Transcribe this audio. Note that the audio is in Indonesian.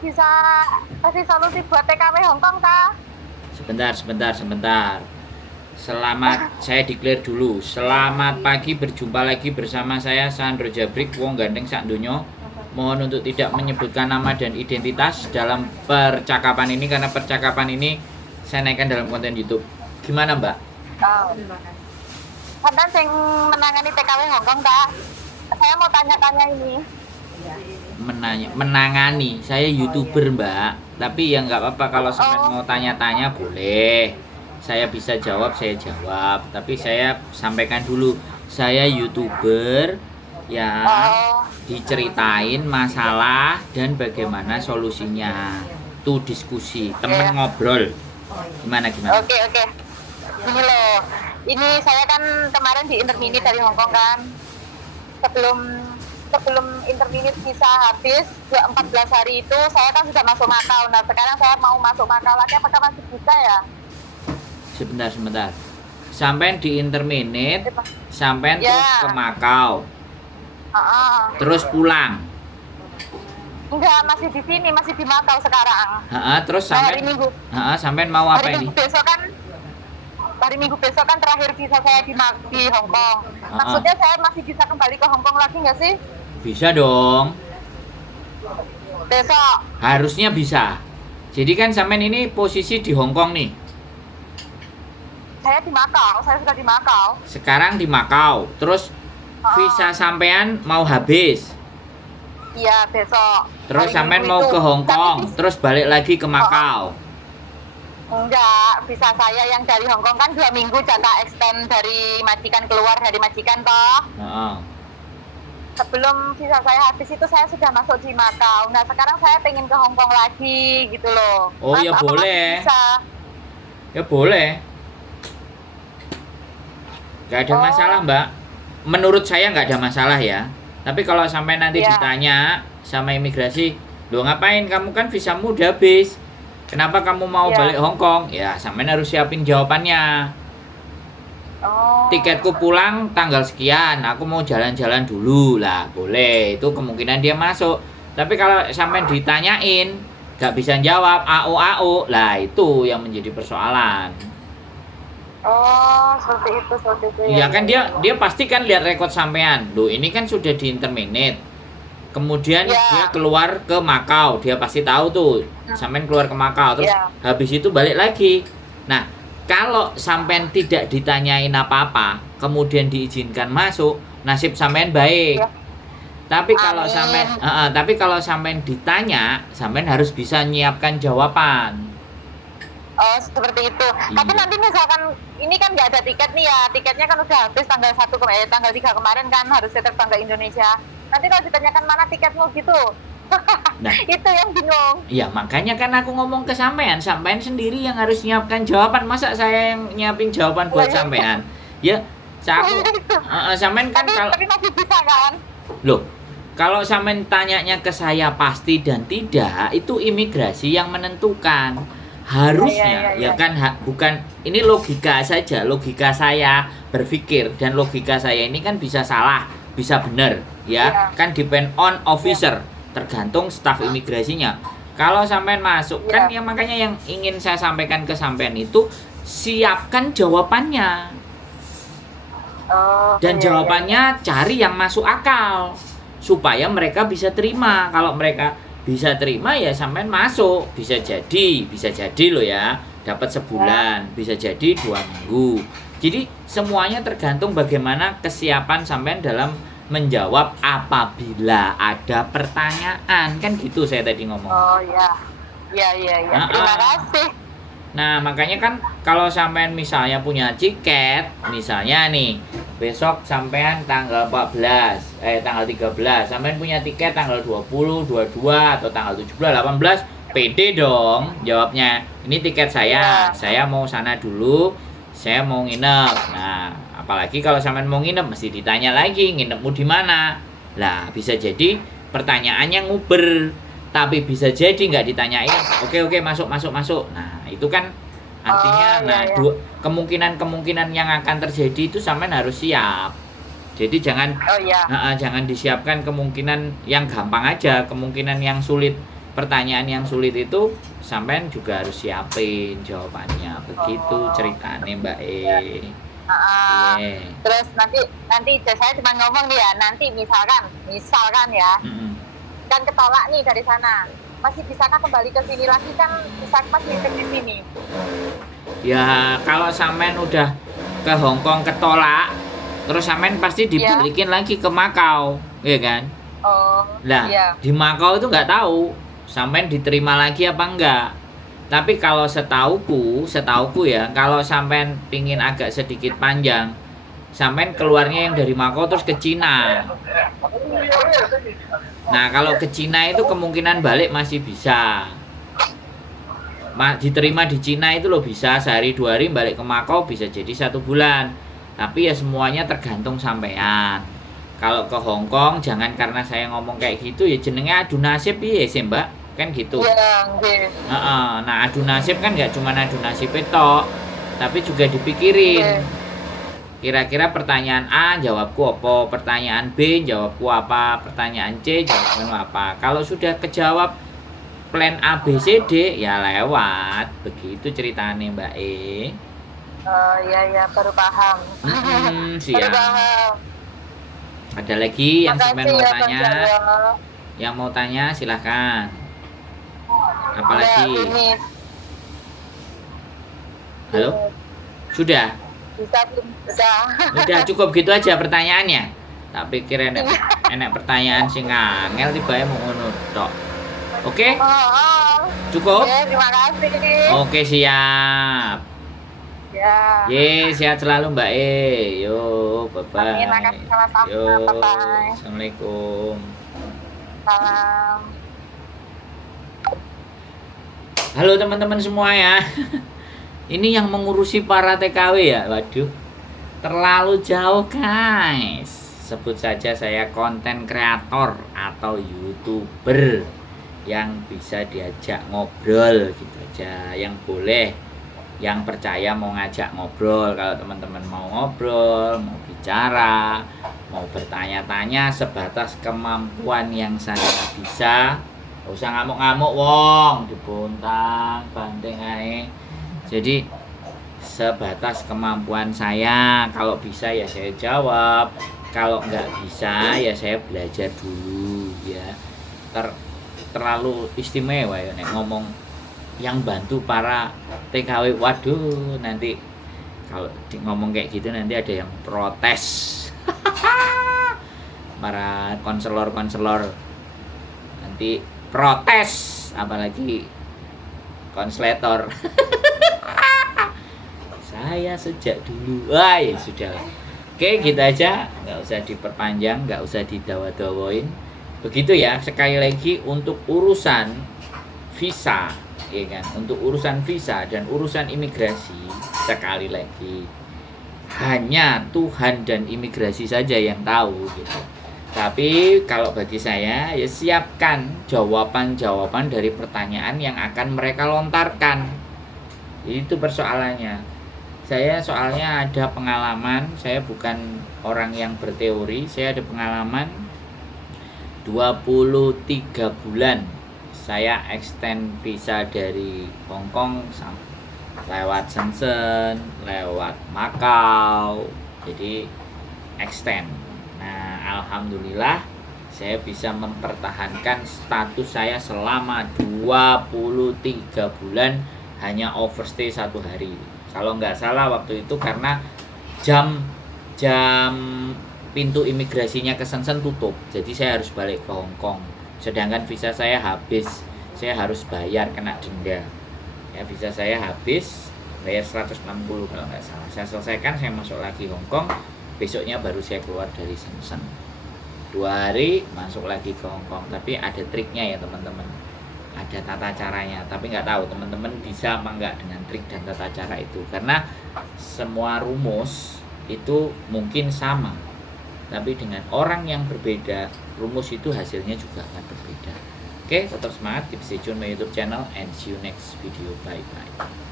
bisa kasih solusi buat TKW Hongkong, Kak? Sebentar. Selamat, saya declare dulu. Selamat pagi, berjumpa lagi bersama saya Sandro Jabrik, wong gandeng sak donya. Mohon untuk tidak menyebutkan nama dan identitas dalam percakapan ini karena percakapan ini saya naikkan dalam konten YouTube. Gimana, Mbak? Oh. Sampai sing menangani TKW Hongkong, Kak. Saya mau tanya-tanya ini. Menangani, saya YouTuber, Mbak. Tapi ya nggak apa-apa kalau sampai mau tanya-tanya boleh. Saya bisa jawab, saya jawab. Tapi saya sampaikan dulu, saya YouTuber yang diceritain masalah dan bagaimana solusinya. Tuh diskusi, temen ngobrol. Gimana? Oke. Ini loh. Ini saya kan kemarin di intermini dari Hongkong kan. Sebelum intermini visa habis 14 hari itu saya kan sudah masuk Macau. Nah sekarang saya mau masuk Macau lagi, apakah masih bisa ya? Sebentar. Sampai di interminate, sampai terus ke Macau. Terus pulang. Enggak, masih di sini, masih di Macau sekarang. Terus sampai hari Minggu. Sampai mau apa hari ini? Hari Minggu besok kan terakhir visa saya di Hongkong. Maksudnya saya masih bisa kembali ke Hongkong lagi nggak sih? Bisa dong. Besok. Harusnya bisa. Jadi kan sampean ini posisi di Hongkong nih. Saya di Macau, saya sudah di Macau. Sekarang di Macau. Terus visa sampean mau habis. Iya, besok. Terus sampean mau ke Hongkong, terus balik lagi ke Macau. Enggak, visa saya yang dari Hongkong kan 2 minggu jatah extend dari majikan, keluar dari majikan toh. Sebelum visa saya habis itu saya sudah masuk di Macau. Nah sekarang saya pengen ke Hongkong lagi gitu loh. Oh ya boleh. Ya boleh. Gak ada masalah, Mbak. Menurut saya nggak ada masalah ya. Tapi kalau sampai nanti ditanya sama imigrasi, loh ngapain kamu kan visamu udah habis, kenapa kamu mau balik Hongkong? Ya sampean harus siapin jawabannya. Tiketku pulang tanggal sekian, aku mau jalan-jalan dulu lah, boleh. Itu kemungkinan dia masuk. Tapi kalau sampean ditanyain nggak bisa jawab, AO lah itu yang menjadi persoalan. Seperti itu. Iya kan dia pasti kan lihat rekod sampean. Loh ini kan sudah di interminate. Kemudian dia keluar ke Macau, dia pasti tahu tuh sampean keluar ke Macau, terus habis itu balik lagi. Nah, kalau sampean tidak ditanyain apa-apa, kemudian diizinkan masuk, nasib sampean baik. Tapi kalau sampean ditanya, sampean harus bisa nyiapkan jawaban. Seperti itu. Tapi nanti misalkan ini kan nggak ada tiket nih ya, tiketnya kan udah habis tanggal 3 kemarin kan harusnya terbang ke Indonesia. Nanti kalau ditanyakan mana tiketmu gitu, nah itu yang bingung. Iya makanya kan aku ngomong ke sampean sendiri yang harus nyiapkan jawaban, masa saya yang nyiapin jawaban buat sampean? Ya, sampean kan tapi masih bisa kan? Loh, kalau sampean tanyanya ke saya pasti dan tidak, itu imigrasi yang menentukan. Harusnya kan bukan, ini logika saja, logika saya berpikir, dan logika saya ini kan bisa salah, bisa benar ya. Kan depend on officer, tergantung staf imigrasinya. Kalau sampean masuk kan ya, makanya yang ingin saya sampaikan ke sampean itu siapkan jawabannya. Dan jawabannya cari yang masuk akal supaya mereka bisa terima. Kalau mereka bisa terima ya sampean masuk, bisa jadi loh ya, dapat sebulan, bisa jadi 2 minggu. Jadi semuanya tergantung bagaimana kesiapan sampean dalam menjawab apabila ada pertanyaan, kan gitu saya tadi ngomong. Iya. Terima kasih. Nah makanya kan kalau sampean misalnya punya tiket, misalnya nih besok sampean tanggal 13 sampean punya tiket tanggal 20, 22 atau tanggal 17, 18, pede dong jawabnya. Ini tiket saya mau sana dulu, saya mau nginep. Nah apalagi kalau sampean mau nginep mesti ditanya lagi nginepmu di mana. Lah bisa jadi pertanyaannya nguber, tapi bisa jadi nggak ditanyain. Oke masuk. Nah itu kan artinya kemungkinan yang akan terjadi itu sampean harus siap. Jadi jangan disiapkan kemungkinan yang gampang aja, kemungkinan yang sulit pertanyaan yang sulit itu sampean juga harus siapin jawabannya. Begitu ceritanya Mbak E. Iya. Terus nanti saya cuma ngomong nih ya, nanti misalkan ya, kan ketolak nih dari sana, masih bisakah kembali ke sini lagi, kan bisa masih ke sini. Ya kalau sampean udah ke Hong Kong ketolak, terus sampean pasti dibalikin lagi ke Makau, ya kan? Oh. Nah, di Makau itu nggak tahu sampean diterima lagi apa enggak. Tapi kalau setauku ya, kalau sampean pingin agak sedikit panjang, sampean keluarnya yang dari Makau terus ke Cina. Nah, kalau ke Cina itu kemungkinan balik masih bisa. Diterima di Cina itu loh bisa sehari 2 hari, balik ke Makau bisa jadi 1 bulan. Tapi ya semuanya tergantung sampean. Kalau ke Hong Kong jangan karena saya ngomong kayak gitu ya jenenge adu nasib piye sih Mbak? Kan gitu. Nah adu nasib kan nggak cuma adu nasib tok, tapi juga dipikirin. Kira-kira pertanyaan A jawabku apa, pertanyaan B jawabku apa, pertanyaan C jawabku apa. Kalau sudah kejawab plan A B C D ya lewat. Begitu ceritanya Mbak E. Oh iya baru paham. Siap. Baru paham. Ada lagi yang sampean mau ya, tanya? Yang mau tanya silahkan. Apalagi? Halo? Sudah? Sudah cukup gitu aja pertanyaannya. Tak pikir enak pertanyaan sing angel tiba mau ngono tok. Oke? Cukup? Terima kasih. Oke, siap. Ya. Sehat selalu Mbak E. Yo, bye-bye. Yo, bye-bye. Assalamualaikum. Salam. Halo teman-teman semua ya. Ini yang mengurusi para TKW ya. Waduh. Terlalu jauh guys. Sebut saja saya konten kreator atau YouTuber yang bisa diajak ngobrol gitu aja. Yang boleh, yang percaya mau ngajak ngobrol. Kalau teman-teman mau ngobrol, mau bicara, mau bertanya-tanya sebatas kemampuan yang saya bisa. Gak usah ngamuk-ngamuk wong, dibontang, banting ae. Jadi sebatas kemampuan saya, kalau bisa ya saya jawab, kalau nggak bisa ya saya belajar dulu ya. Terlalu istimewa ya nek ngomong yang bantu para TKW. Waduh, nanti kalau ngomong kayak gitu nanti ada yang protes. Para konselor nanti protes, apalagi konsletor. Saya sejak dulu, wah ya sudah. Oke, gitu aja, nggak usah diperpanjang, nggak usah didawa-dawain. Begitu ya, sekali lagi untuk urusan visa, ya kan? Untuk urusan visa dan urusan imigrasi, sekali lagi hanya Tuhan dan imigrasi saja yang tahu gitu. Tapi kalau bagi saya ya siapkan jawaban-jawaban dari pertanyaan yang akan mereka lontarkan. Itu persoalannya. Saya soalnya ada pengalaman, saya bukan orang yang berteori, saya ada pengalaman 23 bulan saya extend visa dari Hong Kong lewat Shenzhen, lewat Makau, jadi extend. Nah, alhamdulillah saya bisa mempertahankan status saya selama 23 bulan hanya overstay 1 hari. Kalau nggak salah waktu itu karena jam pintu imigrasinya ke Shenzhen tutup, jadi saya harus balik ke Hong Kong. Sedangkan visa saya habis, saya harus bayar, kena denda. Ya, visa saya habis, bayar 160 kalau nggak salah. Saya selesaikan, saya masuk lagi Hong Kong. Besoknya baru saya keluar dari Shenzhen. 2 hari masuk lagi ke Hong Kong. Tapi ada triknya ya teman-teman, ada tata caranya. Tapi nggak tahu teman-teman bisa apa nggak dengan trik dan tata cara itu, karena semua rumus itu mungkin sama, tapi dengan orang yang berbeda rumus itu hasilnya juga akan berbeda. Oke, tetap semangat, keep stay tune my YouTube channel and see you next video. Bye bye.